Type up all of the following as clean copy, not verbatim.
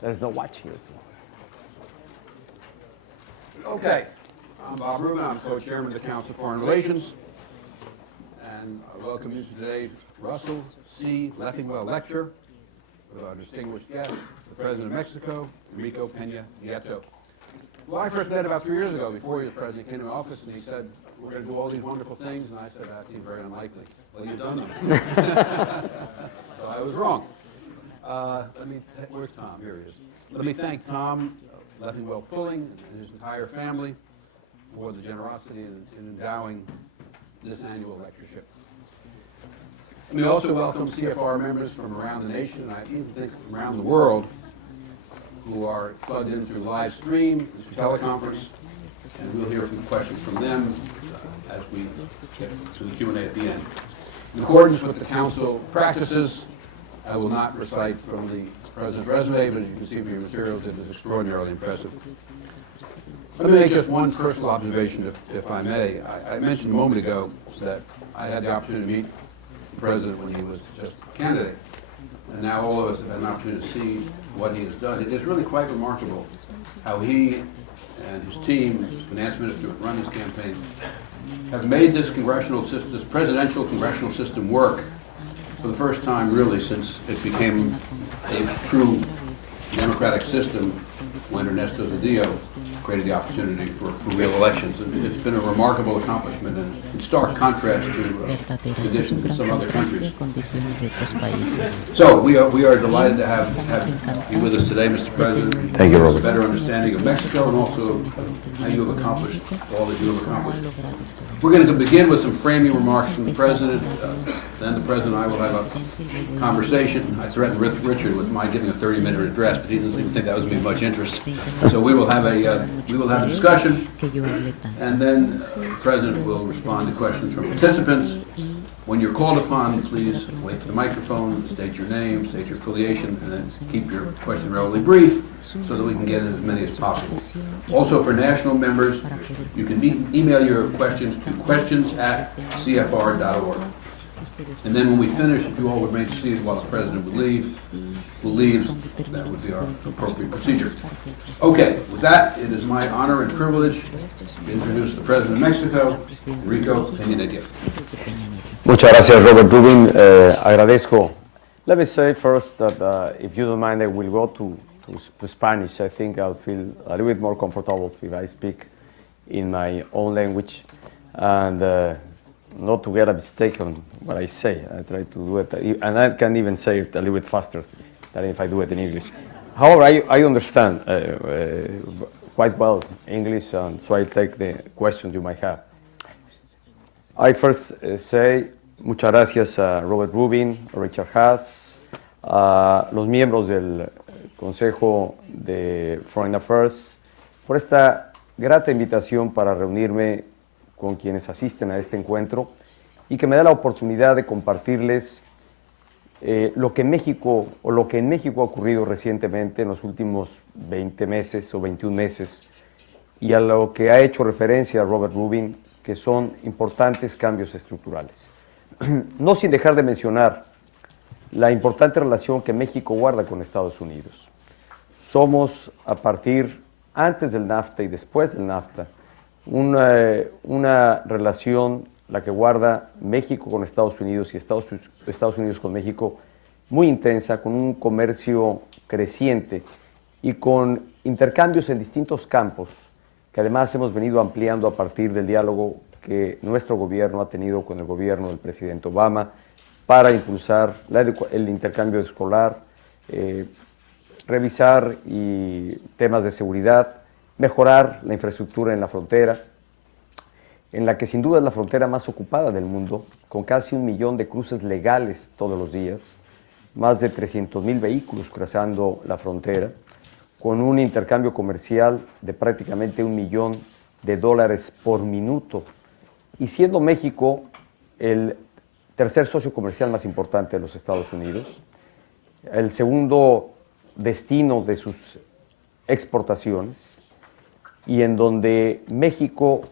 There's no watching it. Okay, I'm Bob Rubin. I'm co-chairman of the Council of Foreign Relations, and I welcome you to today's Russell C. Leffingwell Lecture with our distinguished guest, the President of Mexico, Enrique Peña Nieto. Well, I first met about 3 years ago before he was president. He came to my office and he said, we're going to do all these wonderful things, and I said, that seems very unlikely. Well, you've done them. So I was wrong. Where's Tom? Here he is. Let me thank Tom Leffingwell Pulling and his entire family for the generosity in endowing this annual lectureship. Let me also welcome CFR members from around the nation, and I even think from around the world, who are plugged in through live stream, through teleconference, and we'll hear some questions from them as we get to the Q&A at the end. In accordance with the Council practices, I will not recite from the President's resume, but as you can see from your materials, it is extraordinarily impressive. Let me make just one personal observation, if I may. I mentioned a moment ago that I had the opportunity to meet the President when he was just a candidate, and now all of us have had an opportunity to see what he has done. It is really quite remarkable how he and his team, his finance minister who run his campaign, have made this congressional system, this presidential congressional system work for the first time really since it became a true democratic system when Ernesto Zedillo created the opportunity for real elections. And it's been a remarkable accomplishment and in stark contrast to conditions in some other countries. So we are delighted to have you with us today, Mr. President. Thank you, Robert. A better understanding of Mexico and also how you have accomplished all that you have accomplished. We're going to begin with some framing remarks from the President. Then the President and I will have a conversation. I threatened Richard with my giving a 30-minute address, but he doesn't even think that was going to be much interest. So we will have a discussion, and then the President will respond to questions from participants. When you're called upon, please wait for the microphone, state your name, state your affiliation, and then keep your question relatively brief so that we can get as many as possible. Also, for national members, you can email your questions to questions@cfr.org. And then when we finish, if you all remain seated while the President will leave, that would be our appropriate procedure. Okay, with that, it is my honor and privilege to introduce the President of Mexico, Enrique Peña Nieto. Muchas gracias, Robert Rubin. Agradezco. Let me say first that if you don't mind, I will go to Spanish. I think I'll feel a little bit more comfortable if I speak in my own language and not to get a mistake on what I say. I try to do it, and I can even say it a little bit faster than if I do it in English. However, I understand quite well English, and so I'll take the questions you might have. I first say muchas gracias a Robert Rubin, a Richard Haass, a los miembros del Consejo de Foreign Affairs por esta grata invitación para reunirme con quienes asisten a este encuentro y que me da la oportunidad de compartirles lo que en México ha ocurrido recientemente en los últimos 20 meses o 21 meses y a lo que ha hecho referencia a Robert Rubin, que son importantes cambios estructurales. No sin dejar de mencionar la importante relación que México guarda con Estados Unidos. Somos, antes del NAFTA y después del NAFTA, una relación, la que guarda México con Estados Unidos y Estados Unidos con México, muy intensa, con un comercio creciente y con intercambios en distintos campos, que además hemos venido ampliando a partir del diálogo que nuestro gobierno ha tenido con el gobierno del presidente Obama para impulsar el intercambio escolar, revisar temas de seguridad, mejorar la infraestructura en la frontera, en la que sin duda es la frontera más ocupada del mundo, con casi 1 millón de cruces legales todos los días, más de 300,000 vehículos cruzando la frontera, con un intercambio comercial de prácticamente $1 millón por minuto, y siendo México el tercer socio comercial más importante de los Estados Unidos, el segundo destino de sus exportaciones, y en donde México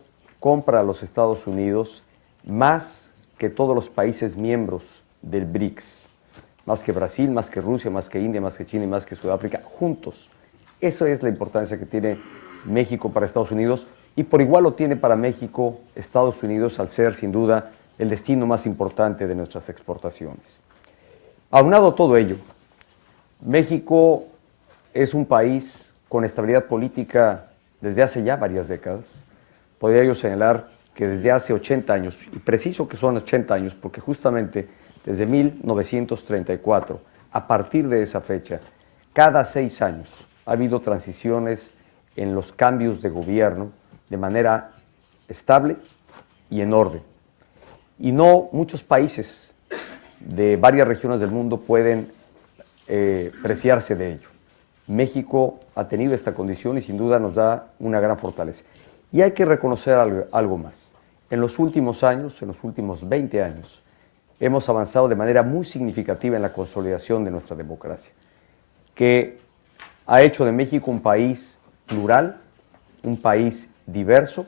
compra a los Estados Unidos más que todos los países miembros del BRICS. más que Brasil, más que Rusia, más que India, más que China y más que Sudáfrica, juntos. Esa es la importancia que tiene México para Estados Unidos y por igual lo tiene para México Estados Unidos al ser sin duda el destino más importante de nuestras exportaciones. Aunado a todo ello, México es un país con estabilidad política desde hace ya varias décadas. Podría yo señalar que desde hace 80 años, y preciso que son 80 años, porque justamente desde 1934, a partir de esa fecha, cada 6 años ha habido transiciones en los cambios de gobierno de manera estable y en orden. Y no muchos países de varias regiones del mundo pueden preciarse de ello. México ha tenido esta condición y sin duda nos da una gran fortaleza. Y hay que reconocer algo más. En los últimos años, en los últimos 20 años, hemos avanzado de manera muy significativa en la consolidación de nuestra democracia, que ha hecho de México un país plural, un país diverso,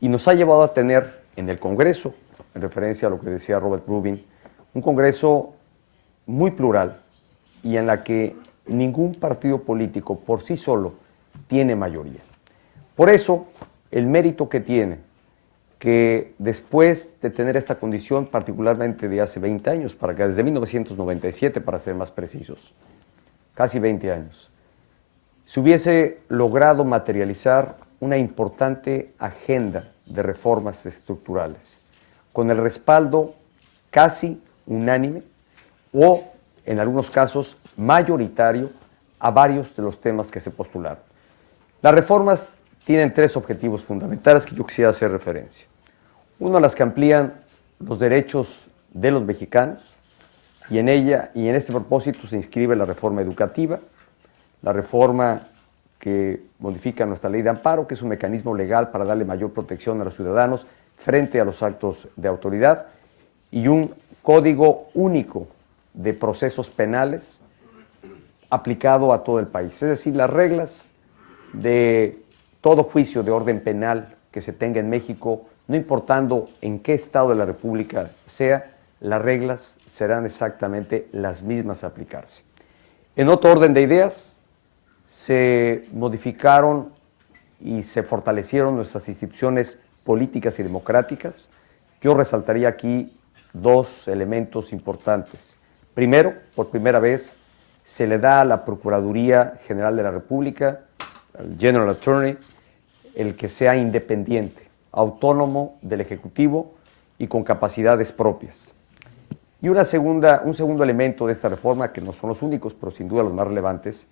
y nos ha llevado a tener en el Congreso, en referencia a lo que decía Robert Rubin, un Congreso muy plural y en la que ningún partido político por sí solo tiene mayoría. Por eso, el mérito que tiene, que después de tener esta condición, particularmente de hace 20 años, para acá, desde 1997, para ser más precisos, casi 20 años, se hubiese logrado materializar una importante agenda de reformas estructurales, con el respaldo casi unánime o, en algunos casos, mayoritario a varios de los temas que se postularon. Las reformas tienen 3 objetivos fundamentales que yo quisiera hacer referencia. Uno, las que amplían los derechos de los mexicanos, y en este propósito se inscribe la reforma educativa, la reforma que modifica nuestra ley de amparo, que es un mecanismo legal para darle mayor protección a los ciudadanos frente a los actos de autoridad, y un código único de procesos penales aplicado a todo el país. Es decir, las reglas de todo juicio de orden penal que se tenga en México, no importando en qué estado de la República sea, las reglas serán exactamente las mismas a aplicarse. En otro orden de ideas, se modificaron y se fortalecieron nuestras instituciones políticas y democráticas. Yo resaltaría aquí 2 elementos importantes. Primero, por primera vez, se le da a la Procuraduría General de la República, al General Attorney, el que sea independiente, autónomo del Ejecutivo y con capacidades propias. Y un segundo elemento de esta reforma, que no son los únicos, pero sin duda los más relevantes,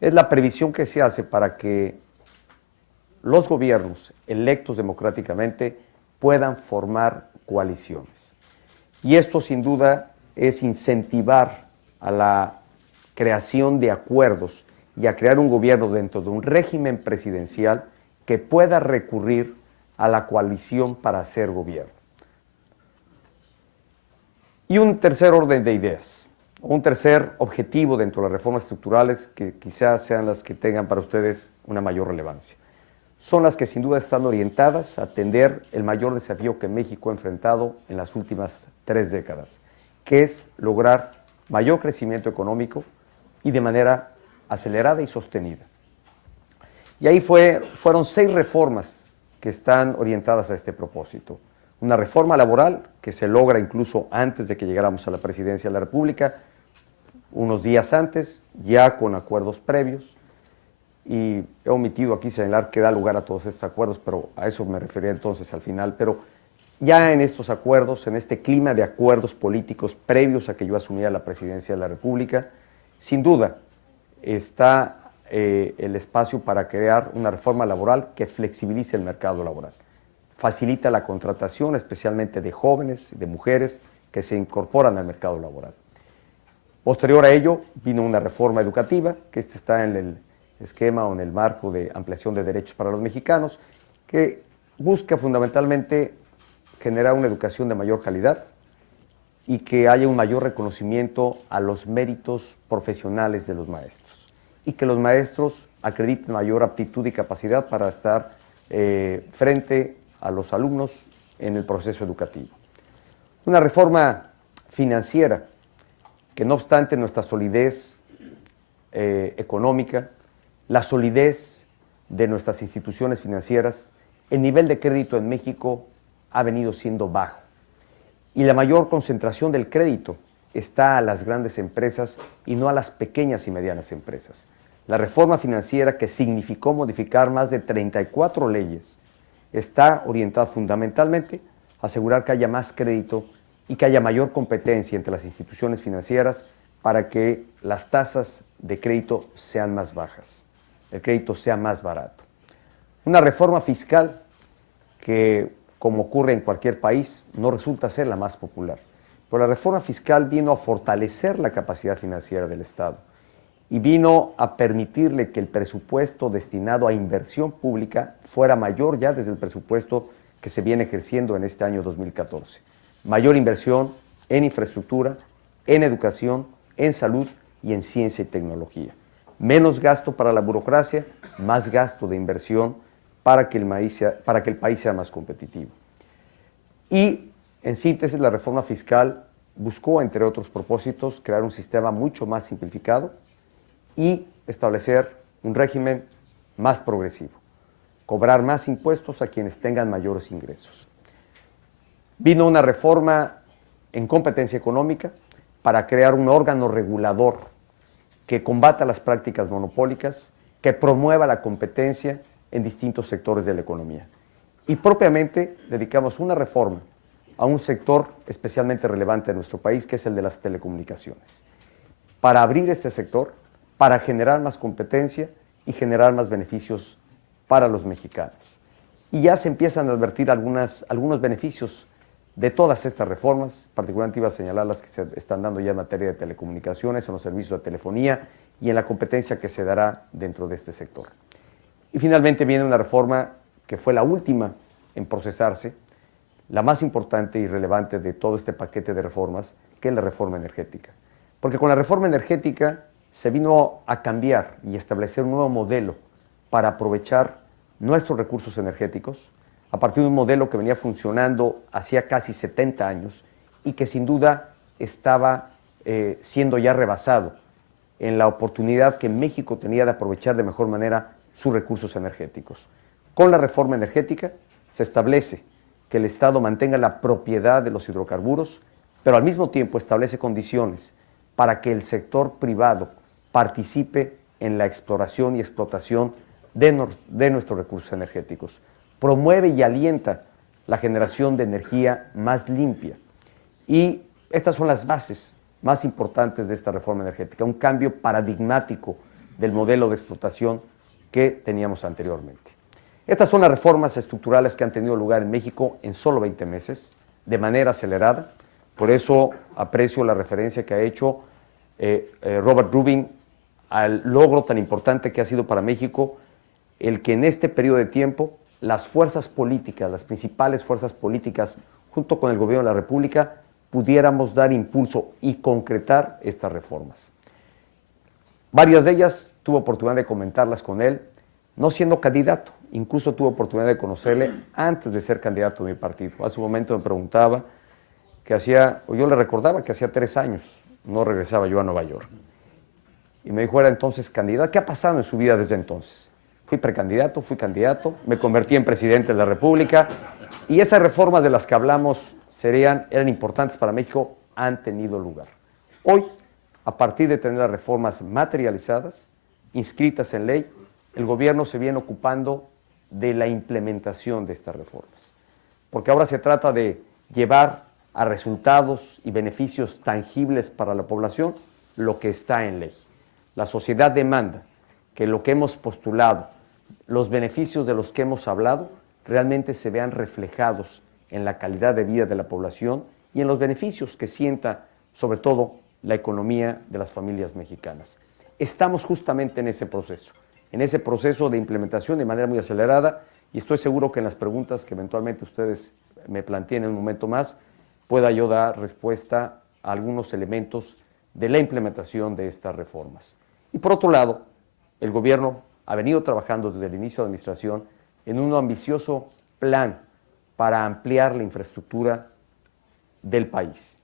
es la previsión que se hace para que los gobiernos electos democráticamente puedan formar coaliciones. Y esto sin duda es incentivar a la creación de acuerdos y a crear un gobierno dentro de un régimen presidencial que pueda recurrir a la coalición para hacer gobierno. Y un tercer orden de ideas, un tercer objetivo dentro de las reformas estructurales que quizás sean las que tengan para ustedes una mayor relevancia. Son las que sin duda están orientadas a atender el mayor desafío que México ha enfrentado en las últimas 3 décadas, que es lograr mayor crecimiento económico y de manera acelerada y sostenida. Y ahí fueron 6 reformas que están orientadas a este propósito. Una reforma laboral que se logra incluso antes de que llegáramos a la presidencia de la República, unos días antes, ya con acuerdos previos, y he omitido aquí señalar que da lugar a todos estos acuerdos, pero a eso me refería entonces al final, pero ya en estos acuerdos, en este clima de acuerdos políticos previos a que yo asumiera la presidencia de la República, sin duda está el espacio para crear una reforma laboral que flexibilice el mercado laboral. Facilita la contratación, especialmente de jóvenes y de mujeres que se incorporan al mercado laboral. Posterior a ello, vino una reforma educativa, que está en el esquema o en el marco de ampliación de derechos para los mexicanos, que busca fundamentalmente generar una educación de mayor calidad y que haya un mayor reconocimiento a los méritos profesionales de los maestros y que los maestros acrediten mayor aptitud y capacidad para estar frente a los alumnos en el proceso educativo. Una reforma financiera que no obstante nuestra solidez económica, la solidez de nuestras instituciones financieras, el nivel de crédito en México ha venido siendo bajo y la mayor concentración del crédito está a las grandes empresas y no a las pequeñas y medianas empresas. La reforma financiera, que significó modificar más de 34 leyes, está orientada fundamentalmente a asegurar que haya más crédito y que haya mayor competencia entre las instituciones financieras para que las tasas de crédito sean más bajas, el crédito sea más barato. Una reforma fiscal que, como ocurre en cualquier país, no resulta ser la más popular. Pero la reforma fiscal vino a fortalecer la capacidad financiera del Estado y vino a permitirle que el presupuesto destinado a inversión pública fuera mayor ya desde el presupuesto que se viene ejerciendo en este año 2014. Mayor inversión en infraestructura, en educación, en salud y en ciencia y tecnología. Menos gasto para la burocracia, más gasto de inversión para que el país sea más competitivo. Y, en síntesis, la reforma fiscal buscó, entre otros propósitos, crear un sistema mucho más simplificado y establecer un régimen más progresivo, cobrar más impuestos a quienes tengan mayores ingresos. Vino una reforma en competencia económica para crear un órgano regulador que combata las prácticas monopólicas, que promueva la competencia en distintos sectores de la economía. Y propiamente dedicamos una reforma a un sector especialmente relevante en nuestro país, que es el de las telecomunicaciones, para abrir este sector, para generar más competencia y generar más beneficios para los mexicanos. Y ya se empiezan a advertir algunos beneficios de todas estas reformas, particularmente iba a señalar las que se están dando ya en materia de telecomunicaciones, en los servicios de telefonía y en la competencia que se dará dentro de este sector. Y finalmente viene una reforma que fue la última en procesarse, la más importante y relevante de todo este paquete de reformas, que es la reforma energética. Porque con la reforma energética se vino a cambiar y establecer un nuevo modelo para aprovechar nuestros recursos energéticos, a partir de un modelo que venía funcionando hacía casi 70 años y que sin duda estaba siendo ya rebasado en la oportunidad que México tenía de aprovechar de mejor manera sus recursos energéticos. Con la reforma energética se establece que el Estado mantenga la propiedad de los hidrocarburos, pero al mismo tiempo establece condiciones para que el sector privado participe en la exploración y explotación de nuestros recursos energéticos. Promueve y alienta la generación de energía más limpia. Y estas son las bases más importantes de esta reforma energética, un cambio paradigmático del modelo de explotación que teníamos anteriormente. Estas son las reformas estructurales que han tenido lugar en México en solo 20 meses, de manera acelerada. Por eso aprecio la referencia que ha hecho Robert Rubin al logro tan importante que ha sido para México el que en este periodo de tiempo las fuerzas políticas, las principales fuerzas políticas, junto con el gobierno de la República, pudiéramos dar impulso y concretar estas reformas. Varias de ellas tuve oportunidad de comentarlas con él, no siendo candidato, incluso tuve oportunidad de conocerle antes de ser candidato de mi partido. Hace un momento me preguntaba yo le recordaba que hacía 3 años no regresaba yo a Nueva York. Y me dijo, era entonces candidato. ¿Qué ha pasado en su vida desde entonces? Fui precandidato, fui candidato, me convertí en presidente de la República y esas reformas de las que hablamos eran importantes para México, han tenido lugar. Hoy, a partir de tener las reformas materializadas, inscritas en ley, el gobierno se viene ocupando de la implementación de estas reformas. Porque ahora se trata de llevar a resultados y beneficios tangibles para la población lo que está en ley. La sociedad demanda que lo que hemos postulado, los beneficios de los que hemos hablado, realmente se vean reflejados en la calidad de vida de la población y en los beneficios que sienta, sobre todo, la economía de las familias mexicanas. Estamos justamente en ese proceso de implementación de manera muy acelerada, y estoy seguro que en las preguntas que eventualmente ustedes me planteen en un momento más, pueda yo dar respuesta a algunos elementos de la implementación de estas reformas. Y por otro lado, el gobierno ha venido trabajando desde el inicio de la administración en un ambicioso plan para ampliar la infraestructura del país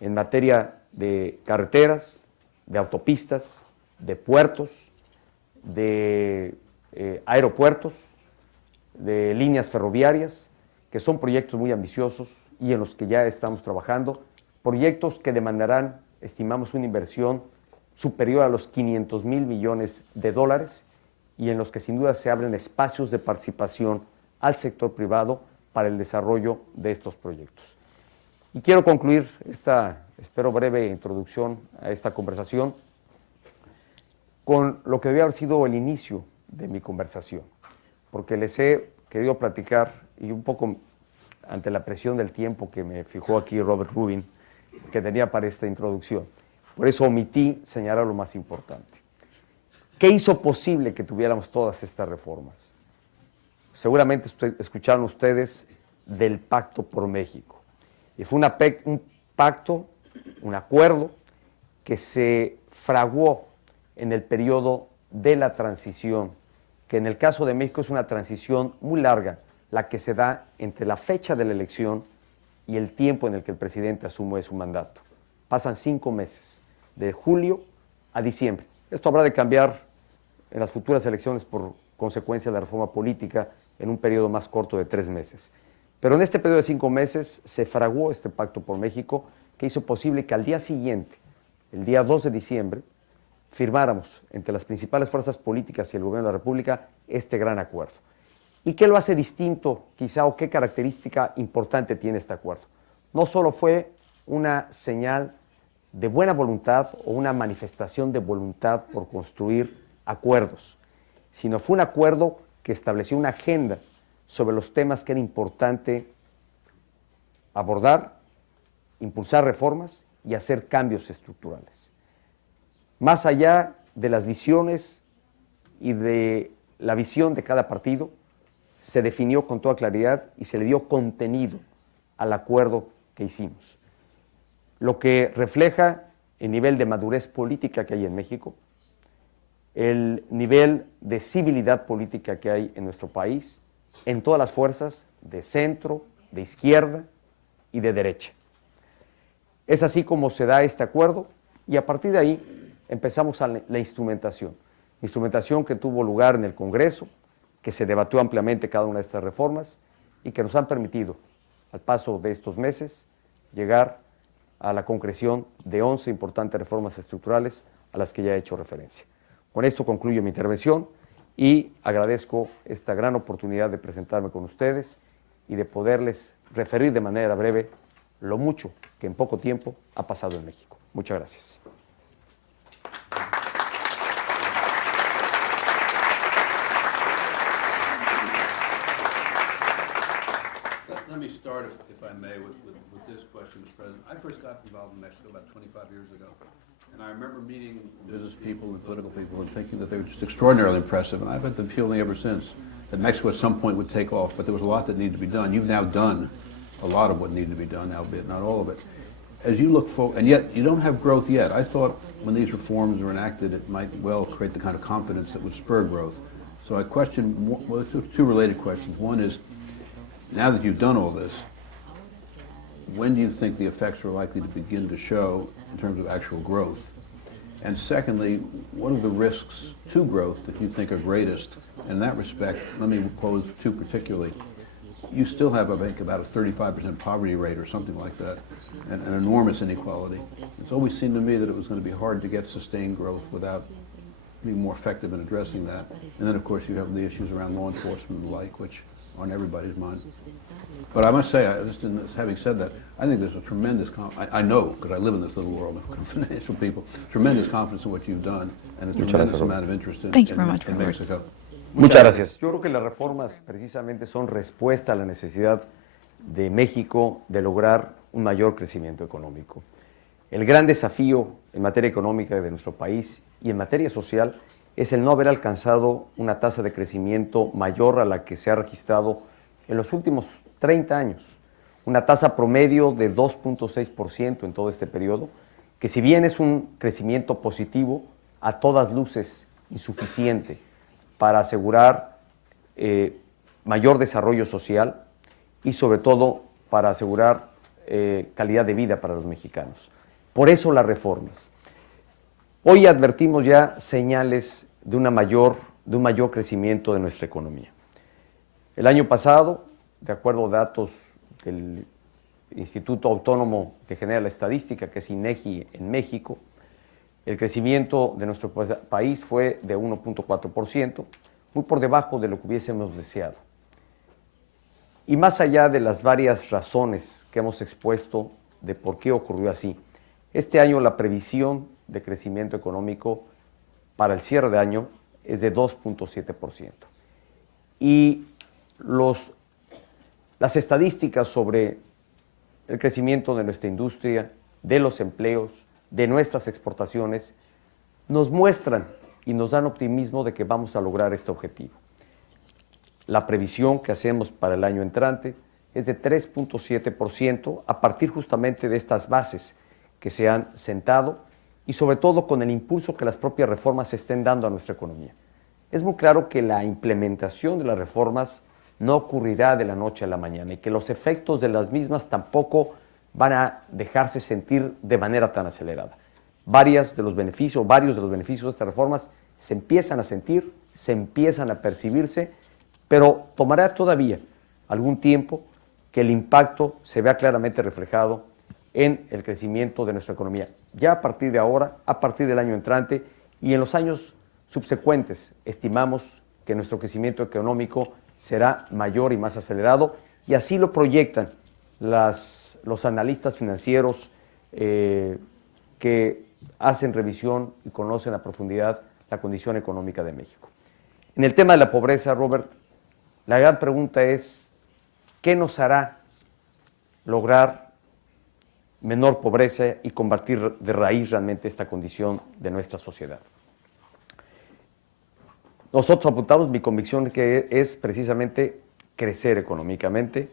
en materia de carreteras, de autopistas, de puertos, de aeropuertos, de líneas ferroviarias, que son proyectos muy ambiciosos y en los que ya estamos trabajando, proyectos que demandarán, estimamos, una inversión superior a los 500,000 millones de dólares y en los que sin duda se abren espacios de participación al sector privado para el desarrollo de estos proyectos. Y quiero concluir esta, espero, breve introducción a esta conversación con lo que debía haber sido el inicio de mi conversación, porque les he querido platicar, y un poco ante la presión del tiempo que me fijó aquí Robert Rubin, que tenía para esta introducción. Por eso omití señalar lo más importante. ¿Qué hizo posible que tuviéramos todas estas reformas? Seguramente escucharon ustedes del Pacto por México. Y fue un pacto, un acuerdo que se fraguó en el periodo de la transición, que en el caso de México es una transición muy larga, la que se da entre la fecha de la elección y el tiempo en el que el presidente asume su mandato. Pasan 5 meses, de julio a diciembre. Esto habrá de cambiar en las futuras elecciones por consecuencia de la reforma política en un periodo más corto de 3 meses. Pero en este periodo de 5 meses se fraguó este Pacto por México que hizo posible que al día siguiente, el día 2 de diciembre, firmáramos entre las principales fuerzas políticas y el gobierno de la República este gran acuerdo. ¿Y qué lo hace distinto, quizá, o qué característica importante tiene este acuerdo? No solo fue una señal de buena voluntad o una manifestación de voluntad por construir acuerdos, sino fue un acuerdo que estableció una agenda sobre los temas que era importante abordar, impulsar reformas y hacer cambios estructurales. Más allá de las visiones y de la visión de cada partido, se definió con toda claridad y se le dio contenido al acuerdo que hicimos. Lo que refleja el nivel de madurez política que hay en México, el nivel de civilidad política que hay en nuestro país, en todas las fuerzas de centro, de izquierda y de derecha. Es así como se da este acuerdo y a partir de ahí empezamos a la instrumentación que tuvo lugar en el Congreso, que se debatió ampliamente cada una de estas reformas y que nos han permitido, al paso de estos meses, llegar a la concreción de 11 importantes reformas estructurales a las que ya he hecho referencia. Con esto concluyo mi intervención y agradezco esta gran oportunidad de presentarme con ustedes y de poderles referir de manera breve lo mucho que en poco tiempo ha pasado en México. Muchas gracias. Let me start, if I may, with this question, Mr. President. I first got involved in Mexico about 25 years ago, and I remember meeting business people and political people and thinking that they were just extraordinarily impressive, and I've had the feeling ever since that Mexico at some point would take off, but there was a lot that needed to be done. You've now done a lot of what needed to be done, albeit not all of it. As you look forward, and yet you don't have growth yet. I thought when these reforms were enacted, it might well create the kind of confidence that would spur growth. So I question, well, two related questions. One is, now that you've done all this, when do you think the effects are likely to begin to show in terms of actual growth? And secondly, what are the risks to growth that you think are greatest? In that respect, let me pose two particularly. You still have, I think, about a 35% poverty rate or something like that, and an enormous inequality. It's always seemed to me that it was going to be hard to get sustained growth without being more effective in addressing that. And then, of course, you have the issues around law enforcement and the like, which are on everybody's mind. But I must say, having said that, I think there's a tremendous, I know, because I live in this little world of financial people, tremendous confidence in what you've done, and a tremendous amount of interest in Mexico. Muchas gracias. Yo creo que las reformas precisamente son respuesta a la necesidad de México de lograr un mayor crecimiento económico. El gran desafío en materia económica de nuestro país y en materia social es el no haber alcanzado una tasa de crecimiento mayor a la que se ha registrado en los últimos 30 años. Una tasa promedio de 2.6% en todo este periodo, que si bien es un crecimiento positivo, a todas luces insuficiente para asegurar mayor desarrollo social y sobre todo para asegurar calidad de vida para los mexicanos. Por eso las reformas. Hoy advertimos ya señales de un mayor crecimiento de nuestra economía. El año pasado, de acuerdo a datos del Instituto Autónomo que genera la estadística, que es INEGI en México, el crecimiento de nuestro país fue de 1.4%, muy por debajo de lo que hubiésemos deseado. Y más allá de las varias razones que hemos expuesto de por qué ocurrió así, este año la previsión de crecimiento económico para el cierre de año es de 2.7%. Y las estadísticas sobre el crecimiento de nuestra industria, de los empleos, de nuestras exportaciones, nos muestran y nos dan optimismo de que vamos a lograr este objetivo. La previsión que hacemos para el año entrante es de 3.7% a partir justamente de estas bases que se han sentado y sobre todo con el impulso que las propias reformas estén dando a nuestra economía. Es muy claro que la implementación de las reformas no ocurrirá de la noche a la mañana y que los efectos de las mismas tampoco van a dejarse sentir de manera tan acelerada. Varios de los beneficios de estas reformas se empiezan a sentir, se empiezan a percibirse, pero tomará todavía algún tiempo que el impacto se vea claramente reflejado en el crecimiento de nuestra economía. Ya a partir de ahora, a partir del año entrante y en los años subsecuentes, estimamos que nuestro crecimiento económico será mayor y más acelerado, y así lo proyectan los analistas financieros que hacen revisión y conocen a profundidad la condición económica de México. En el tema de la pobreza, Robert, la gran pregunta es, ¿qué nos hará lograr menor pobreza y combatir de raíz realmente esta condición de nuestra sociedad? Nosotros apuntamos, mi convicción que es precisamente crecer económicamente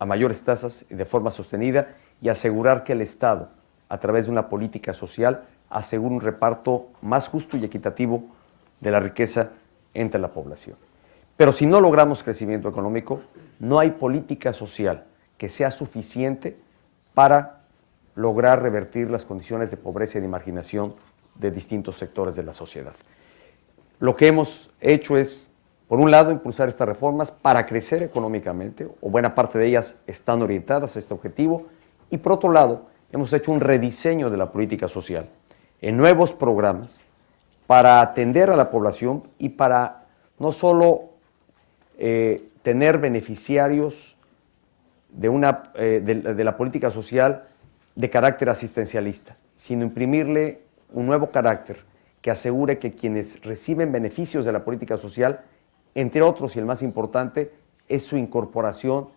a mayores tasas y de forma sostenida y asegurar que el Estado, a través de una política social, asegure un reparto más justo y equitativo de la riqueza entre la población. Pero si no logramos crecimiento económico, no hay política social que sea suficiente para lograr revertir las condiciones de pobreza y de marginación de distintos sectores de la sociedad. Lo que hemos hecho es, por un lado, impulsar estas reformas para crecer económicamente, o buena parte de ellas están orientadas a este objetivo, y por otro lado, hemos hecho un rediseño de la política social en nuevos programas para atender a la población y para no solo tener beneficiarios de la política social de carácter asistencialista, sino imprimirle un nuevo carácter que asegure que quienes reciben beneficios de la política social, entre otros y el más importante, es su incorporación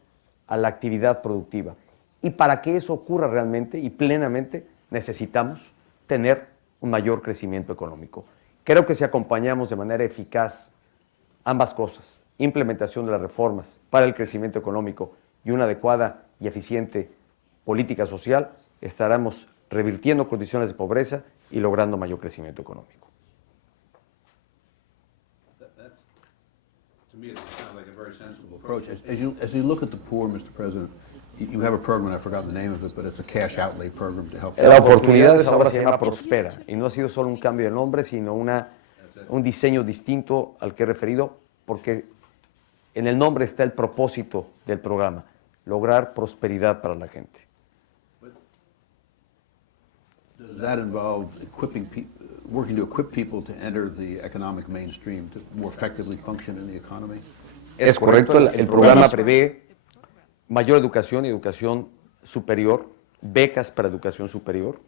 a la actividad productiva. Y para que eso ocurra realmente y plenamente, necesitamos tener un mayor crecimiento económico. Creo que si acompañamos de manera eficaz ambas cosas, implementación de las reformas para el crecimiento económico y una adecuada y eficiente política social, estaremos revirtiendo condiciones de pobreza y logrando mayor crecimiento económico. To me, it sounds like a very sensible approach. As you look at the poor, Mr. President, you have a program, I forgot the name of it, but it's a cash outlay program to help. La Oportunidades ahora se llama Prospera, y no ha sido solo un cambio de nombre, sino un diseño distinto al que he referido, porque en el nombre está el propósito del programa, lograr prosperidad para la gente. Does that involve working to equip people to enter the economic mainstream, to more effectively function in the economy? Es correcto, el programa prevé mayor educación y educación superior, becas para educación superior,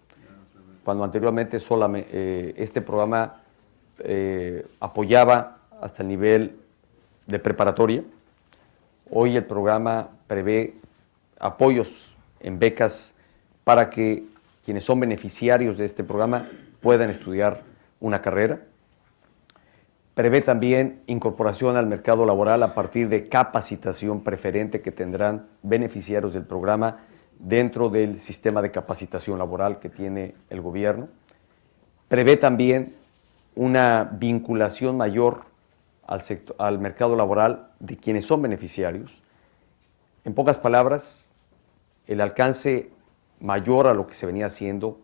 cuando anteriormente solamente este programa apoyaba hasta el nivel de preparatoria. Hoy el programa prevé apoyos en becas para que quienes son beneficiarios de este programa puedan estudiar una carrera. Prevé también incorporación al mercado laboral a partir de capacitación preferente que tendrán beneficiarios del programa dentro del sistema de capacitación laboral que tiene el gobierno. Prevé también una vinculación mayor al mercado laboral de quienes son beneficiarios. En pocas palabras, el alcance mayor a lo que se venía haciendo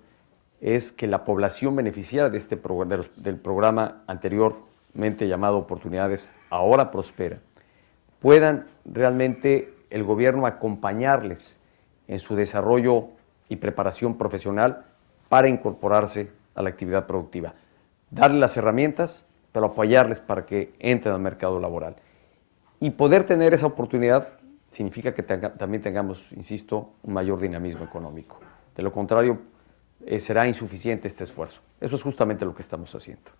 es que la población beneficiaria de del programa anteriormente llamado Oportunidades Ahora Prospera, puedan realmente el gobierno acompañarles en su desarrollo y preparación profesional para incorporarse a la actividad productiva. Darles las herramientas, pero apoyarles para que entren al mercado laboral. Y poder tener esa oportunidad significa que también tengamos, insisto, un mayor dinamismo económico. De lo contrario, será insuficiente este esfuerzo. Eso es justamente lo que estamos haciendo.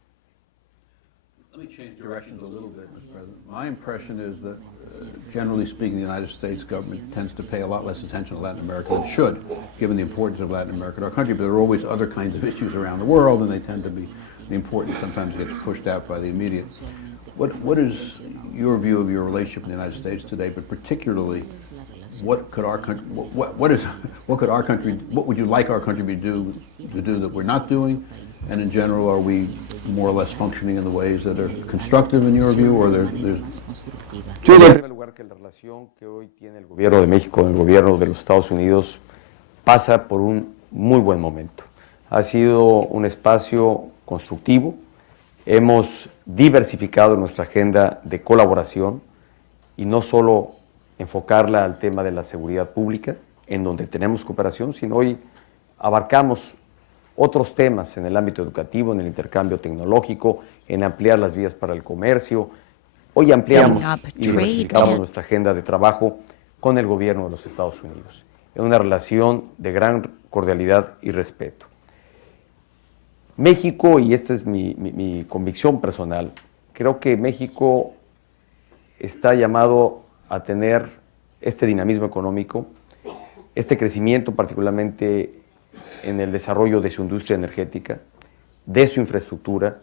Let me change directions a little bit, Mr. President. My impression is that, generally speaking, the United States government tends to pay a lot less attention to Latin America than it should, given the importance of Latin America to our country, but there are always other kinds of issues around the world, and they tend to be the important sometimes gets pushed out by the immediate. What is your view of your relationship in the United States today, but particularly what could our country, what would you like our country to do that we're not doing? And in general, are we more or less functioning in the ways that are constructive in your view, or there's... Yo creo en primer lugar que la relación que hoy tiene el gobierno de México con el gobierno de los Estados Unidos pasa por un muy buen momento. Ha sido un espacio constructivo, hemos diversificado nuestra agenda de colaboración y no solo enfocarla al tema de la seguridad pública, en donde tenemos cooperación, sino hoy abarcamos otros temas en el ámbito educativo, en el intercambio tecnológico, en ampliar las vías para el comercio. Hoy ampliamos y diversificamos nuestra agenda de trabajo con el gobierno de los Estados Unidos, en una relación de gran cordialidad y respeto. México, y esta es mi convicción personal, creo que México está llamado a tener este dinamismo económico, este crecimiento particularmente en el desarrollo de su industria energética, de su infraestructura,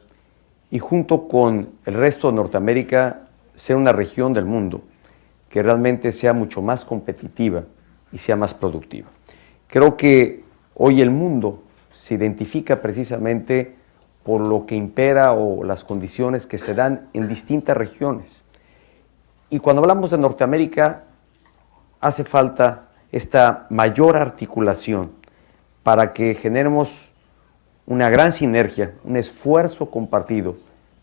y junto con el resto de Norteamérica ser una región del mundo que realmente sea mucho más competitiva y sea más productiva. Creo que hoy el mundo se identifica precisamente por lo que impera o las condiciones que se dan en distintas regiones. Y cuando hablamos de Norteamérica, hace falta esta mayor articulación para que generemos una gran sinergia, un esfuerzo compartido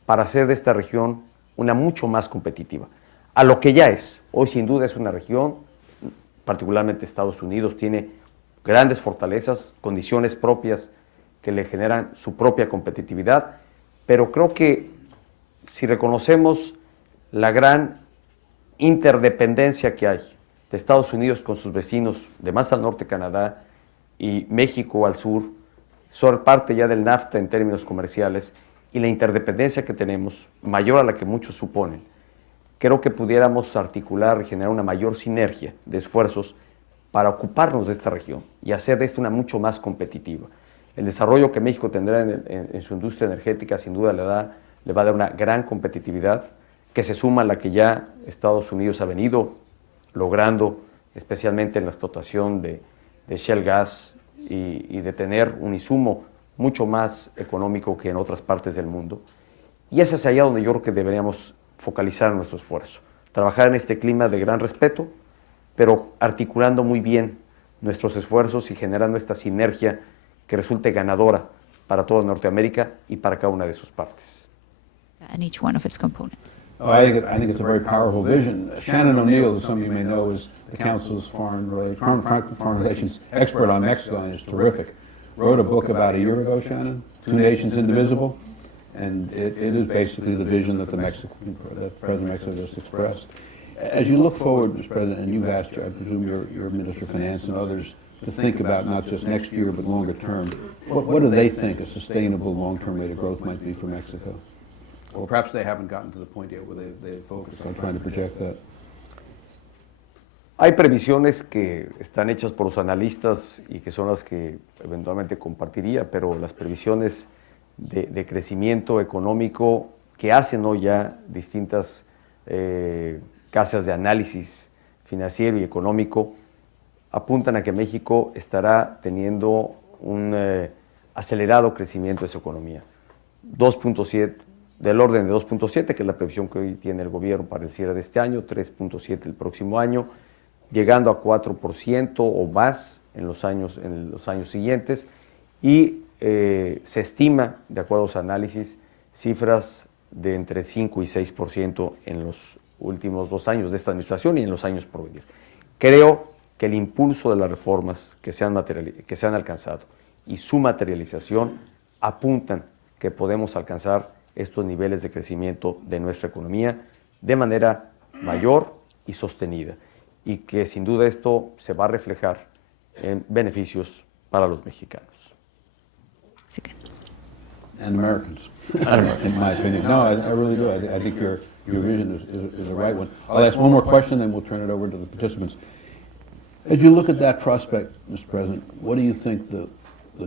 para hacer de esta región una mucho más competitiva. A lo que ya es, hoy sin duda es una región, particularmente Estados Unidos, tiene grandes fortalezas, condiciones propias que le generan su propia competitividad, pero creo que si reconocemos la gran interdependencia que hay de Estados Unidos con sus vecinos, de más al norte Canadá y México al sur, son parte ya del NAFTA en términos comerciales, y la interdependencia que tenemos, mayor a la que muchos suponen, creo que pudiéramos articular y generar una mayor sinergia de esfuerzos para ocuparnos de esta región y hacer de esta una mucho más competitiva. El desarrollo que México tendrá en su industria energética sin duda le va a dar una gran competitividad que se suma a la que ya Estados Unidos ha venido logrando, especialmente en la explotación de shale gas y de tener un insumo mucho más económico que en otras partes del mundo. Y ese es allá donde yo creo que deberíamos focalizar nuestro esfuerzo. Trabajar en este clima de gran respeto, pero articulando muy bien nuestros esfuerzos y generando esta sinergia que resulte ganadora para toda Norteamérica y para cada una de sus partes. And each one of its components. Oh, I think it's a very powerful vision. Shannon O'Neill, as some of you may know, is the Council's foreign relations expert on Mexico, and is terrific. Wrote a book about a year ago, Shannon, Two Nations Indivisible, and it is basically the vision that that President Mexico just expressed. As you look forward, Mr. President, and you've asked, I presume, your Minister of Finance and others to think about not just next year but longer term, what do they think a sustainable long-term rate of growth might be for Mexico? Or perhaps they haven't gotten to the point yet where they focus on trying to project that. Hay previsiones que están hechas por los analistas y que son las que eventualmente compartiría, pero las previsiones de crecimiento económico que hacen hoy ya distintas casas de análisis financiero y económico apuntan a que México estará teniendo un acelerado crecimiento de su economía. 2.7, del orden de 2.7, que es la previsión que hoy tiene el gobierno para el cierre de este año, 3.7 el próximo año, llegando a 4% o más en los años siguientes, y se estima, de acuerdo a los análisis, cifras de entre 5 y 6% en los últimos 2 años de esta administración y en los años por venir. Creo que el impulso de las reformas que se han alcanzado y su materialización apuntan que podemos alcanzar estos niveles de crecimiento de nuestra economía de manera mayor y sostenida, y que sin duda esto se va a reflejar en beneficios para los mexicanos. Seconds. And Americans, in my opinion. No, I really do. I think your vision is a right one. I'll ask one more question, then we'll turn it over to the participants. As you look at that prospect, Mr. President, what do you think the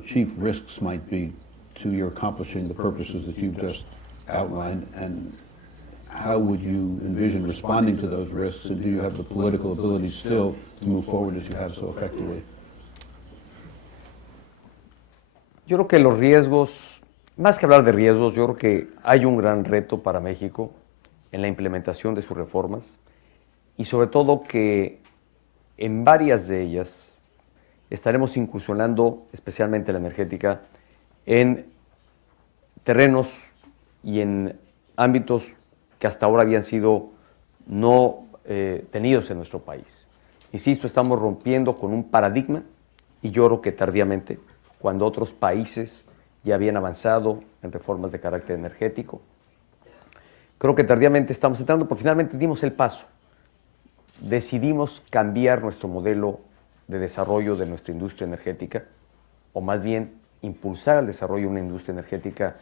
chief risks might be to your accomplishing the purposes that you've just outlined, and how would you envision responding to those risks, and do you have the political ability still to move forward as you have so effectively? Yo creo que los riesgos, más que hablar de riesgos, yo creo que hay un gran reto para México en la implementación de sus reformas, y sobre todo que en varias de ellas estaremos incursionando, especialmente la energética, en terrenos y en ámbitos que hasta ahora habían sido no tenidos en nuestro país. Insisto, estamos rompiendo con un paradigma, y yo creo que tardíamente, cuando otros países ya habían avanzado en reformas de carácter energético. Creo que tardíamente estamos entrando, porque finalmente dimos el paso. Decidimos cambiar nuestro modelo de desarrollo de nuestra industria energética, o más bien impulsar el desarrollo de una industria energética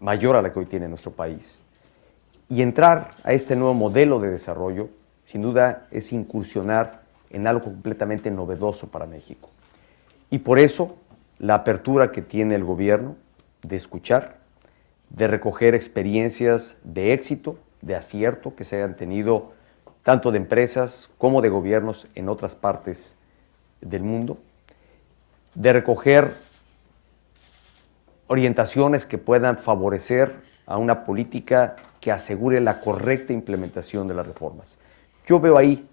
mayor a la que hoy tiene nuestro país. Y entrar a este nuevo modelo de desarrollo, sin duda, es incursionar en algo completamente novedoso para México. Y por eso, la apertura que tiene el gobierno de escuchar, de recoger experiencias de éxito, de acierto que se hayan tenido tanto de empresas como de gobiernos en otras partes del mundo, de recoger orientaciones que puedan favorecer a una política que asegure la correcta implementación de las reformas. Yo veo ahí,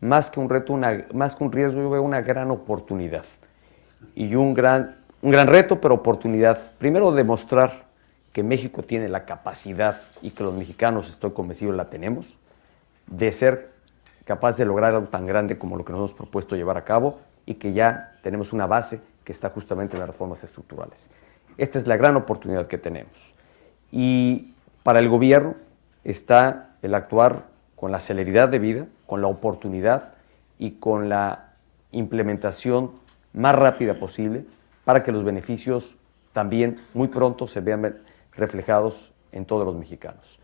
más que un reto, más que un riesgo, yo veo una gran oportunidad. Y un gran reto, pero oportunidad. Primero, demostrar que México tiene la capacidad, y que los mexicanos, estoy convencido, la tenemos, de ser capaz de lograr algo tan grande como lo que nos hemos propuesto llevar a cabo, y que ya tenemos una base que está justamente en las reformas estructurales. Esta es la gran oportunidad que tenemos. Y para el gobierno está el actuar con la celeridad debida, con la oportunidad y con la implementación más rápida posible, para que los beneficios también muy pronto se vean reflejados en todos los mexicanos.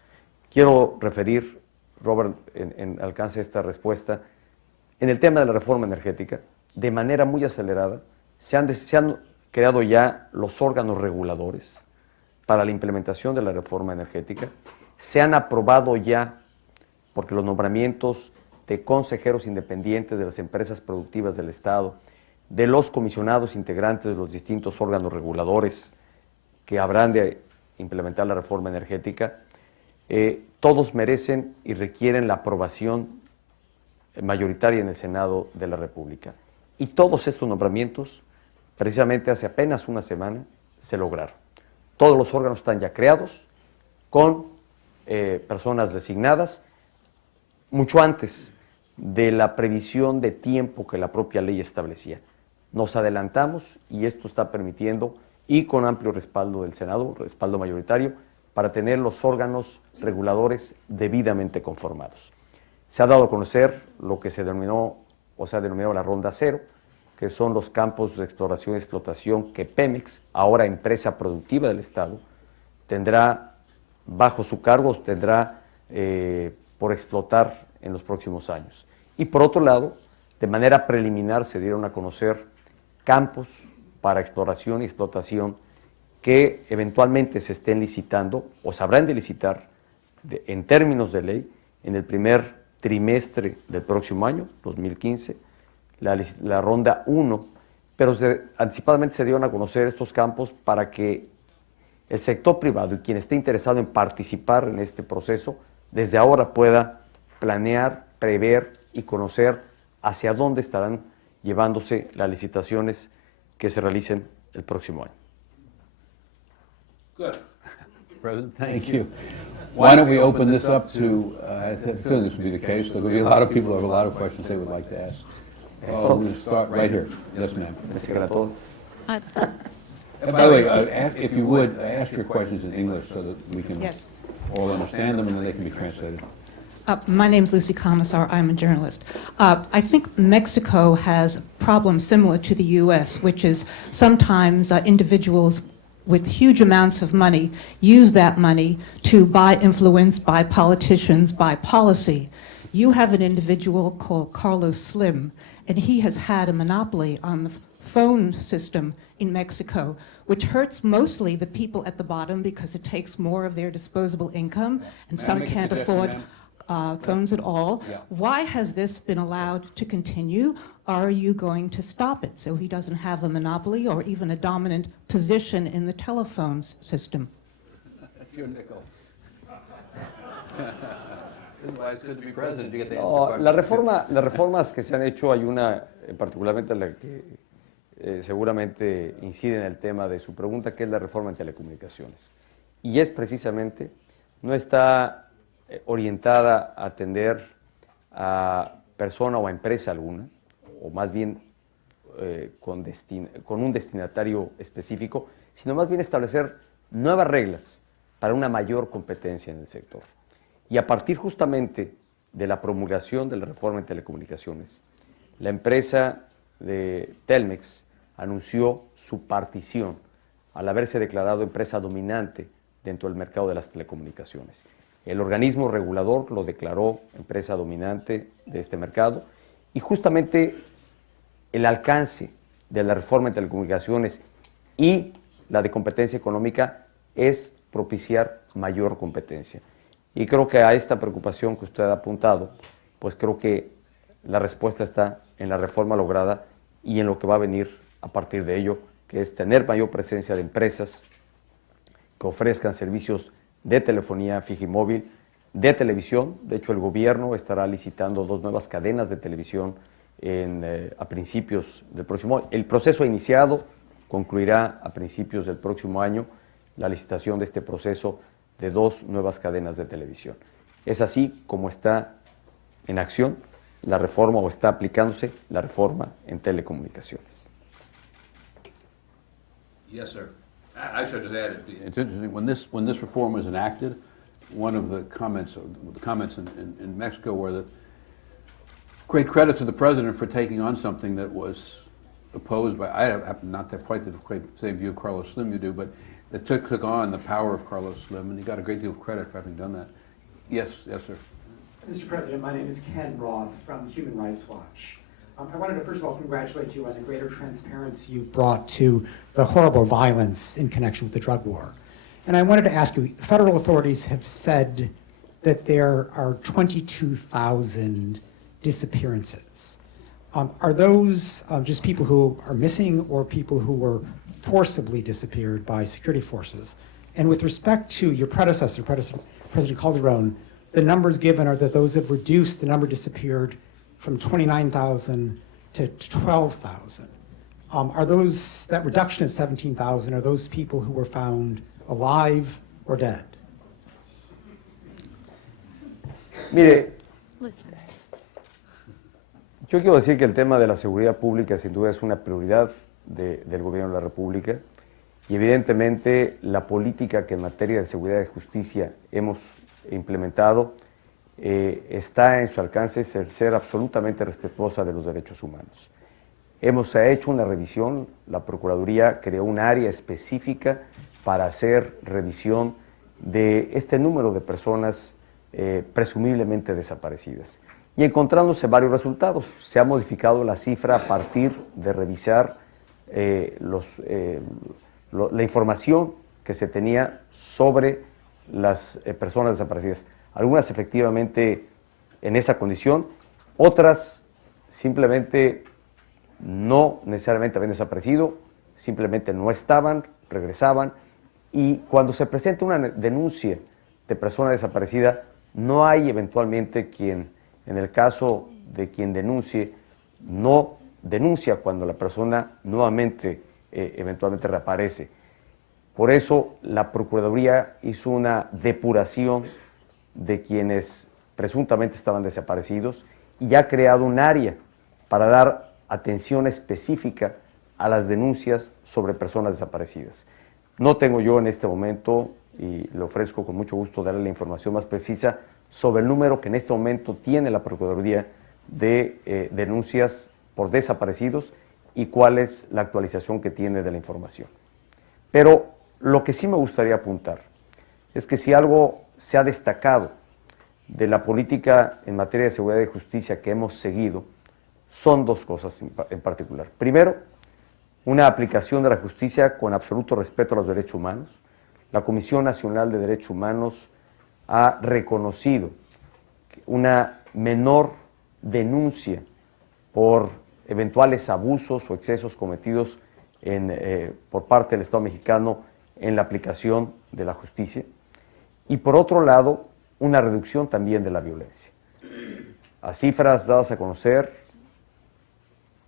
Quiero referir, Robert, en alcance esta respuesta, en el tema de la reforma energética, de manera muy acelerada, se han creado ya los órganos reguladores para la implementación de la reforma energética, se han aprobado ya, porque los nombramientos de consejeros independientes de las empresas productivas del Estado, de los comisionados integrantes de los distintos órganos reguladores que habrán de implementar la reforma energética, todos merecen y requieren la aprobación mayoritaria en el Senado de la República. Y todos estos nombramientos, precisamente hace apenas una semana, se lograron. Todos los órganos están ya creados, con personas designadas, mucho antes de la previsión de tiempo que la propia ley establecía. Nos adelantamos, y esto está permitiendo, y con amplio respaldo del Senado, respaldo mayoritario, para tener los órganos reguladores debidamente conformados. Se ha dado a conocer lo que se denominó, o se ha denominado la Ronda Cero, que son los campos de exploración y explotación que Pemex, ahora empresa productiva del Estado, tendrá bajo su cargo, tendrá por explotar en los próximos años. Y por otro lado, de manera preliminar se dieron a conocer campos para exploración y explotación que eventualmente se estén licitando o se habrán de licitar en términos de ley en el primer trimestre del próximo año, 2015, la ronda 1, pero anticipadamente se dieron a conocer estos campos para que el sector privado y quien esté interesado en participar en este proceso, desde ahora pueda planear, prever y conocer hacia dónde estarán llevándose las licitaciones que se realicen el próximo año. Good. President, thank you. Why don't we open this up to, I feel this would be the case, there'll be a lot of people who have a lot of questions they would like to ask. Oh, we'll start right here. Yes, ma'am. Gracias a todos. Uh, By the way, if you would, ask your questions in English so that we can Yes. all understand them and then they can be translated. My name's Lucy Commissar. I'm a journalist. I think Mexico has problems similar to the U.S., which is sometimes individuals with huge amounts of money use that money to buy influence by politicians, by policy. You have an individual called Carlos Slim, and he has had a monopoly on the phone system in Mexico, which hurts mostly the people at the bottom because it takes more of their disposable income, and May I some make a can't suggestion, afford ma'am? phones at all. Yeah. Why has this been allowed to continue? Are you going to stop it so he doesn't have a monopoly or even a dominant position in the telephone system? That's your nickel. This is why it's good to be president. You get to answer No, questions. las reformas que se han hecho, hay una particularmente la que seguramente incide en el tema de su pregunta, que es la reforma en telecomunicaciones. Y es precisamente, no está orientada a atender a persona o a empresa alguna, o más bien con un destinatario específico, sino más bien establecer nuevas reglas para una mayor competencia en el sector. Y a partir justamente de la promulgación de la reforma en telecomunicaciones, la empresa de Telmex anunció su partición al haberse declarado empresa dominante dentro del mercado de las telecomunicaciones. El organismo regulador lo declaró empresa dominante de este mercado y justamente el alcance de la reforma en telecomunicaciones y la de competencia económica es propiciar mayor competencia. Y creo que a esta preocupación que usted ha apuntado, pues creo que la respuesta está en la reforma lograda y en lo que va a venir a partir de ello, que es tener mayor presencia de empresas que ofrezcan servicios de telefonía fija y móvil, de televisión. De hecho, el gobierno estará licitando 2 nuevas cadenas de televisión a principios del próximo año. El proceso ha iniciado, concluirá a principios del próximo año la licitación de este proceso de 2 nuevas cadenas de televisión. Es así como está en acción la reforma o está aplicándose la reforma en telecomunicaciones. Yes, sir. I should just add, it's interesting, when this reform was enacted, one of the comments in Mexico were that great credit to the president for taking on something that was opposed by, I happen not to have quite the same view of Carlos Slim you do, but that took on the power of Carlos Slim, and he got a great deal of credit for having done that. Yes, sir. Mr. President, my name is Ken Roth from Human Rights Watch. I wanted to first of all congratulate you on the greater transparency you've brought to the horrible violence in connection with the drug war. And I wanted to ask you, federal authorities have said that there are 22,000 disappearances. Are those just people who are missing or people who were forcibly disappeared by security forces? And with respect to your predecessor, President Calderon, the numbers given are that those have reduced, the number disappeared from 29,000 to 12,000. Are those, that reduction of 17,000, are those people who were found alive or dead? Mire, listen. yo quiero decir que el tema de la seguridad pública sin duda es una prioridad del Gobierno de la República y evidentemente la política que en materia de seguridad y justicia hemos implementado está en su alcance el ser absolutamente respetuosa de los derechos humanos. Hemos hecho una revisión, la Procuraduría creó un área específica para hacer revisión de este número de personas presumiblemente desaparecidas. Y encontrándose varios resultados, se ha modificado la cifra a partir de revisar la información que se tenía sobre las personas desaparecidas. Algunas efectivamente en esa condición, otras simplemente no necesariamente habían desaparecido, simplemente no estaban, regresaban, y cuando se presenta una denuncia de persona desaparecida, no hay eventualmente quien, en el caso de quien denuncie, no denuncia cuando la persona nuevamente eventualmente reaparece. Por eso la Procuraduría hizo una depuración de quienes presuntamente estaban desaparecidos y ha creado un área para dar atención específica a las denuncias sobre personas desaparecidas. No tengo yo en este momento, y le ofrezco con mucho gusto darle la información más precisa sobre el número que en este momento tiene la Procuraduría de denuncias por desaparecidos y cuál es la actualización que tiene de la información. Pero lo que sí me gustaría apuntar es que si algo se ha destacado de la política en materia de seguridad y justicia que hemos seguido, son dos cosas en particular. Primero, una aplicación de la justicia con absoluto respeto a los derechos humanos. La Comisión Nacional de Derechos Humanos ha reconocido una menor denuncia por eventuales abusos o excesos cometidos por parte del Estado mexicano en la aplicación de la justicia. Y por otro lado, una reducción también de la violencia. A cifras dadas a conocer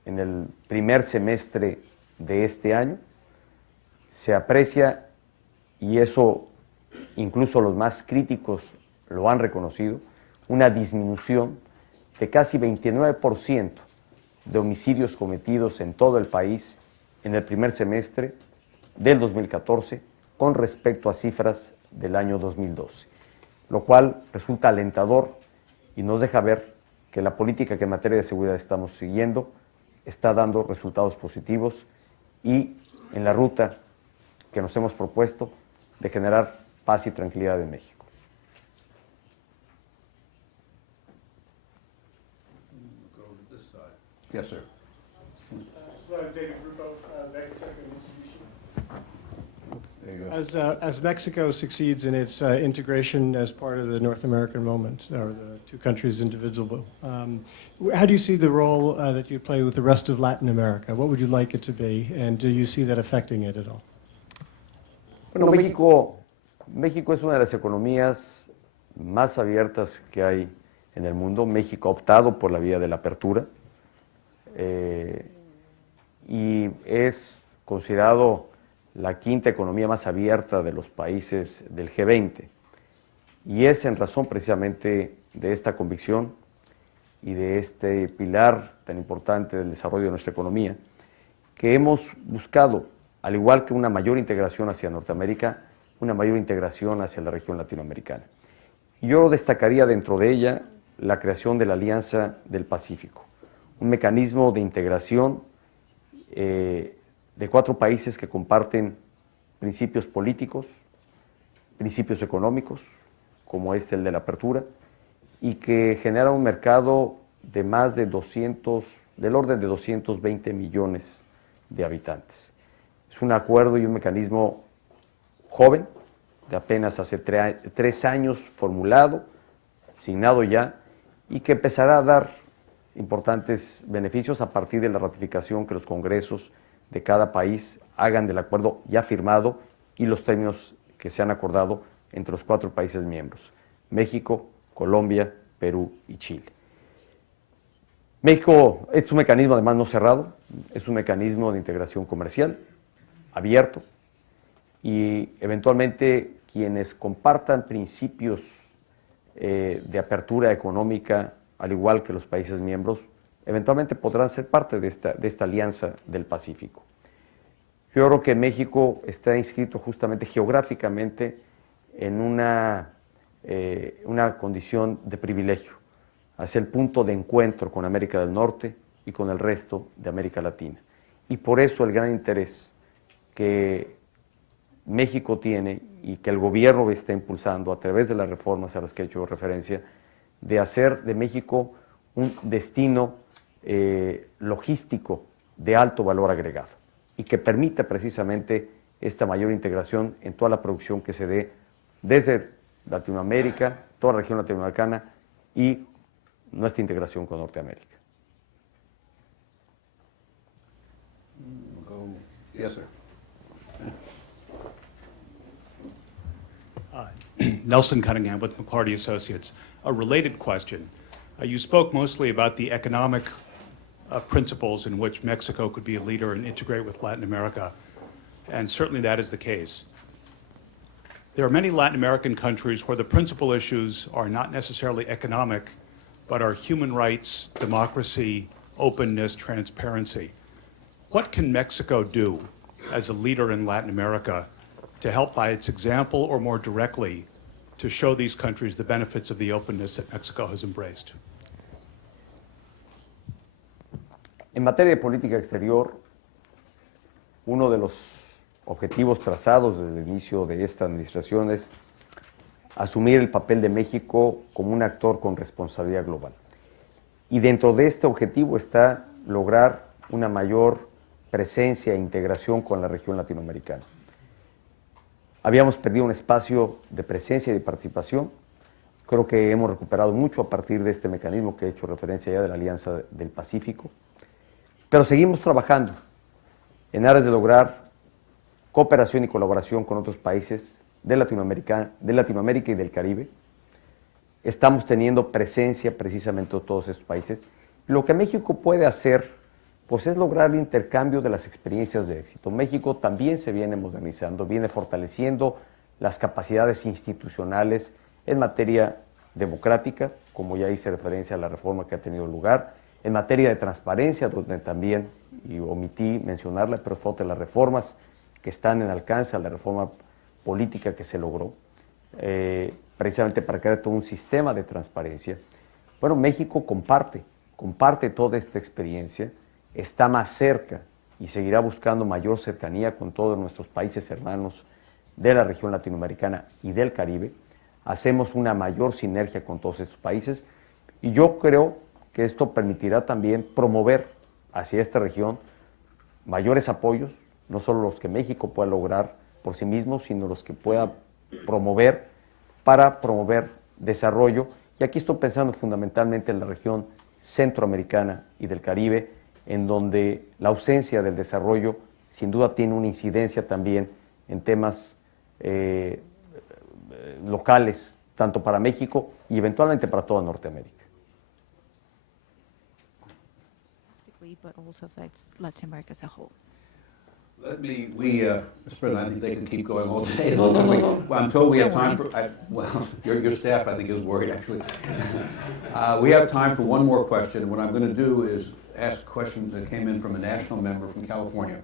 en el primer semestre de este año, se aprecia, y eso incluso los más críticos lo han reconocido, una disminución de casi 29% de homicidios cometidos en todo el país en el primer semestre del 2014 con respecto a cifras del año 2012, lo cual resulta alentador y nos deja ver que la política que en materia de seguridad estamos siguiendo está dando resultados positivos y en la ruta que nos hemos propuesto de generar paz y tranquilidad en México. Go to this side. Yes, sir. David Grupo, Mexico Institution. There you go. As Mexico succeeds in its integration as part of the North American moment, or the two countries indivisible, how do you see the role that you play with the rest of Latin America? What would you like it to be, and do you see that affecting it at all? Bueno, México es una de las economías más abiertas que hay en el mundo. México ha optado por la vía de la apertura y es considerado la quinta economía más abierta de los países del G20. Y es en razón precisamente de esta convicción y de este pilar tan importante del desarrollo de nuestra economía que hemos buscado, al igual que una mayor integración hacia Norteamérica, una mayor integración hacia la región latinoamericana. Y yo destacaría dentro de ella la creación de la Alianza del Pacífico, un mecanismo de integración de 4 países que comparten principios políticos, principios económicos, como el de la apertura, y que genera un mercado de más de del orden de 220 millones de habitantes. Es un acuerdo y un mecanismo joven, de apenas hace 3 años formulado, signado ya, y que empezará a dar importantes beneficios a partir de la ratificación que los congresos de cada país hagan del acuerdo ya firmado y los términos que se han acordado entre los 4 países miembros: México, Colombia, Perú y Chile. México es un mecanismo además no cerrado, es un mecanismo de integración comercial abierto y eventualmente quienes compartan principios de apertura económica, al igual que los países miembros, eventualmente podrán ser parte de esta Alianza del Pacífico. Yo creo que México está inscrito justamente geográficamente en una condición de privilegio, hacia el punto de encuentro con América del Norte y con el resto de América Latina. Y por eso el gran interés que México tiene y que el gobierno está impulsando a través de las reformas a las que he hecho referencia, de hacer de México un destino logístico de alto valor agregado y que permita precisamente esta mayor integración en toda la producción que se dé desde Latinoamérica, toda la región latinoamericana y nuestra integración con Norteamérica. Go. Yes, sir. Nelson Cunningham with McClarty Associates. A related question. You spoke mostly about the economic principles in which Mexico could be a leader and integrate with Latin America, and certainly that is the case. There are many Latin American countries where the principal issues are not necessarily economic, but are human rights, democracy, openness, transparency. What can Mexico do as a leader in Latin America to help by its example or more directly to show these countries the benefits of the openness that Mexico has embraced? En materia de política exterior, uno de los objetivos trazados desde el inicio de esta administración es asumir el papel de México como un actor con responsabilidad global. Y dentro de este objetivo está lograr una mayor presencia e integración con la región latinoamericana. Habíamos perdido un espacio de presencia y de participación. Creo que hemos recuperado mucho a partir de este mecanismo que he hecho referencia ya de la Alianza del Pacífico. Pero seguimos trabajando en aras de lograr cooperación y colaboración con otros países de Latinoamérica y del Caribe. Estamos teniendo presencia precisamente en todos estos países. Lo que México puede hacer, pues, es lograr el intercambio de las experiencias de éxito. México también se viene modernizando, viene fortaleciendo las capacidades institucionales en materia democrática, como ya hice referencia a la reforma que ha tenido lugar, en materia de transparencia, donde también, y omití mencionarla, pero fue otra de las reformas que están en alcance, la reforma política que se logró, precisamente para crear todo un sistema de transparencia. Bueno, México comparte toda esta experiencia, está más cerca y seguirá buscando mayor cercanía con todos nuestros países hermanos de la región latinoamericana y del Caribe. Hacemos una mayor sinergia con todos estos países y yo creo que esto permitirá también promover hacia esta región mayores apoyos, no solo los que México pueda lograr por sí mismo, sino los que pueda promover para promover desarrollo. Y aquí estoy pensando fundamentalmente en la región centroamericana y del Caribe, en donde la ausencia del desarrollo sin duda tiene una incidencia también en temas locales, tanto para México y eventualmente para toda Norteamérica. But also affects Latin America as a whole. Mr. President, I think they can keep going all day. Well, I'm told we have time for, well, your staff, I think, is worried, actually. We have time for one more question. What I'm going to do is ask a question that came in from a national member from California.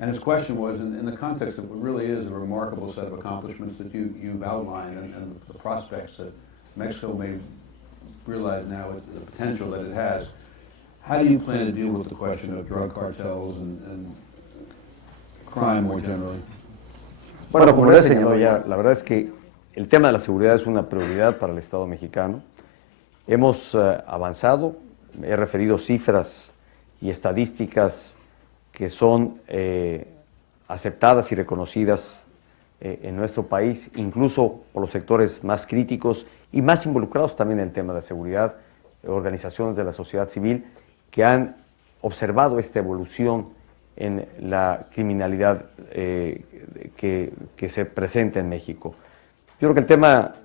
And his question was, in the context of what really is a remarkable set of accomplishments that you've outlined and the prospects that Mexico may realize now the potential that it has, how do you plan to deal with the question of drug cartels and crime more generally? Bueno, como le he señalado ya, la verdad es que el tema de la seguridad es una prioridad para el Estado mexicano. Hemos avanzado, he referido cifras y estadísticas que son aceptadas y reconocidas en nuestro país, incluso por los sectores más críticos y más involucrados también en el tema de seguridad, organizaciones de la sociedad civil, que han observado esta evolución en la criminalidad que se presenta en México. Yo creo que el tema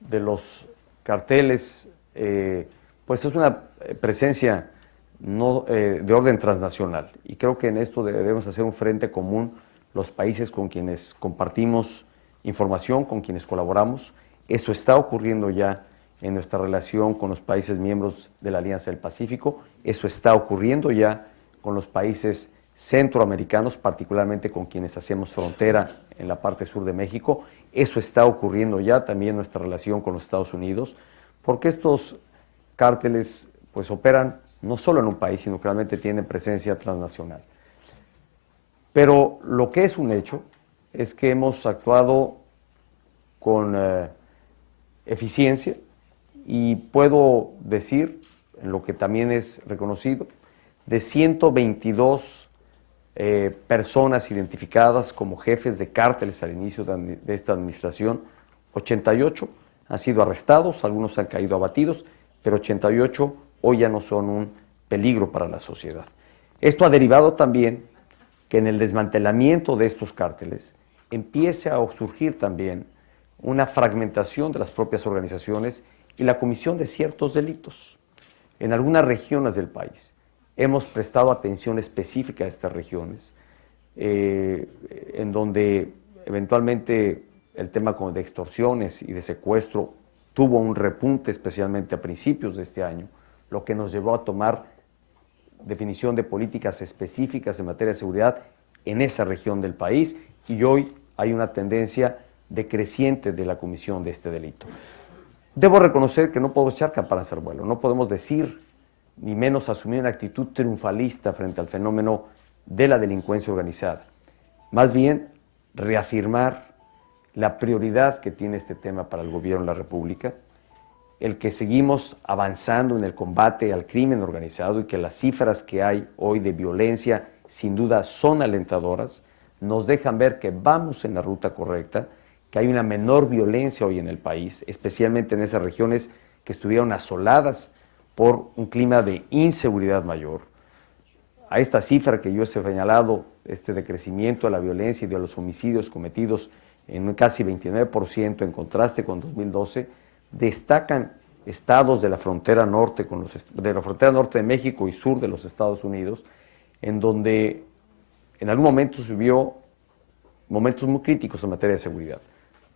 de los carteles, pues es una presencia de orden transnacional, y creo que en esto debemos hacer un frente común los países con quienes compartimos información, con quienes colaboramos. Eso está ocurriendo ya en nuestra relación con los países miembros de la Alianza del Pacífico. Eso está ocurriendo ya con los países centroamericanos, particularmente con quienes hacemos frontera en la parte sur de México. Eso está ocurriendo ya también en nuestra relación con los Estados Unidos, porque estos cárteles pues operan no solo en un país, sino que realmente tienen presencia transnacional. Pero lo que es un hecho es que hemos actuado con eficiencia, y puedo decir, en lo que también es reconocido, de 122 personas identificadas como jefes de cárteles al inicio de esta administración, 88 han sido arrestados, algunos han caído abatidos, pero 88 hoy ya no son un peligro para la sociedad. Esto ha derivado también que en el desmantelamiento de estos cárteles empiece a surgir también una fragmentación de las propias organizaciones y la comisión de ciertos delitos en algunas regiones del país, hemos prestado atención específica a estas regiones, en donde eventualmente el tema de extorsiones y de secuestro tuvo un repunte, especialmente a principios de este año, lo que nos llevó a tomar definición de políticas específicas en materia de seguridad en esa región del país, y hoy hay una tendencia decreciente de la comisión de este delito. Debo reconocer que no podemos echar campanas al vuelo, no podemos decir, ni menos asumir una actitud triunfalista frente al fenómeno de la delincuencia organizada. Más bien, reafirmar la prioridad que tiene este tema para el gobierno de la República, el que seguimos avanzando en el combate al crimen organizado y que las cifras que hay hoy de violencia sin duda son alentadoras, nos dejan ver que vamos en la ruta correcta, que hay una menor violencia hoy en el país, especialmente en esas regiones que estuvieron asoladas por un clima de inseguridad mayor. A esta cifra que yo he señalado, este decrecimiento de la violencia y de los homicidios cometidos en un casi 29% en contraste con 2012, destacan estados de la frontera norte de México y sur de los Estados Unidos, en donde en algún momento se vio momentos muy críticos en materia de seguridad.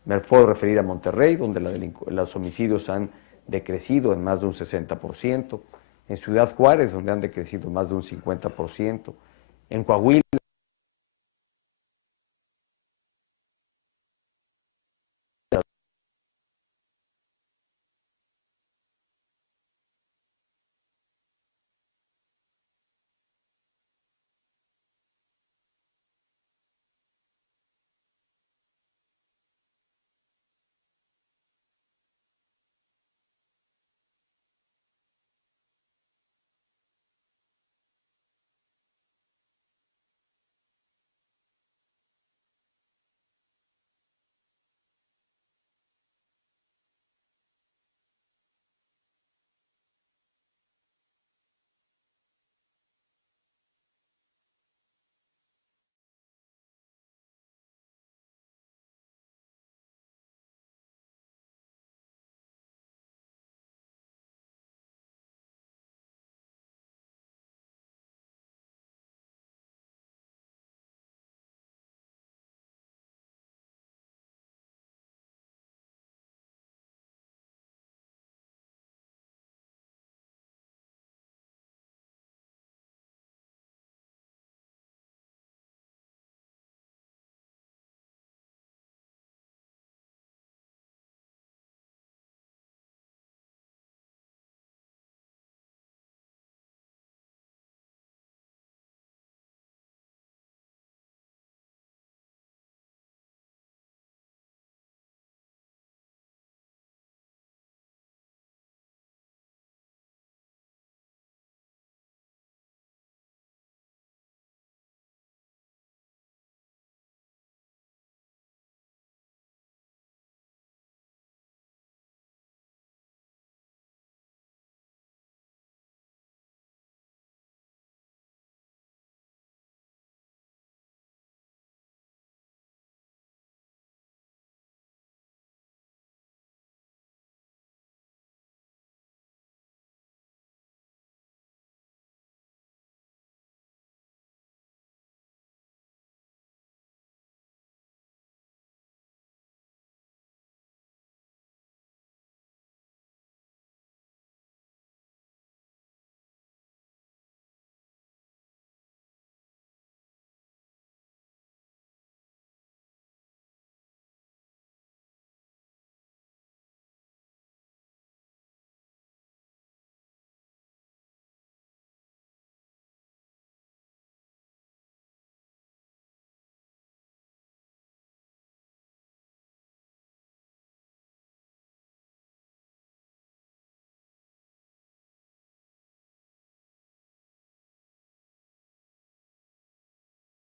Me puedo referir a Monterrey, donde los homicidios han decrecido en más de un 60%, en Ciudad Juárez, donde han decrecido más de un 50%, en Coahuila,